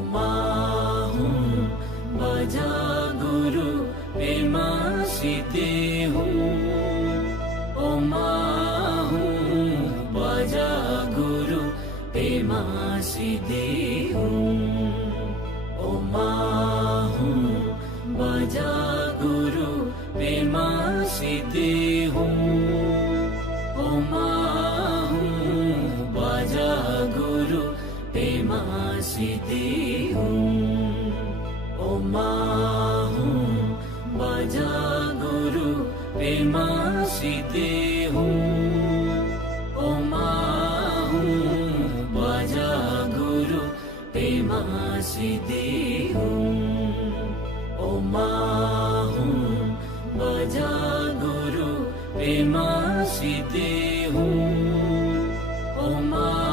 माँ हूँ बजा गुरु प्रेमा सीते हूँ। ओ माँ हूँ बजा गुरु प्रेमा सीते हूँ। ओ माँ हूँ बजा गुरु प्रेमा सीते हूँ। ओ माँ हूँ बजा गुरु प्रेमा सीते हूँ। ओ माँ हूँ बजा गुरु प्रेमा सीते हूँ। ओ माँ हूँ बजा गुरु प्रेमा सीते हूँ। ओ माँ हूँ बजा गुरु प्रेमा सीते हूँ। ओ माँ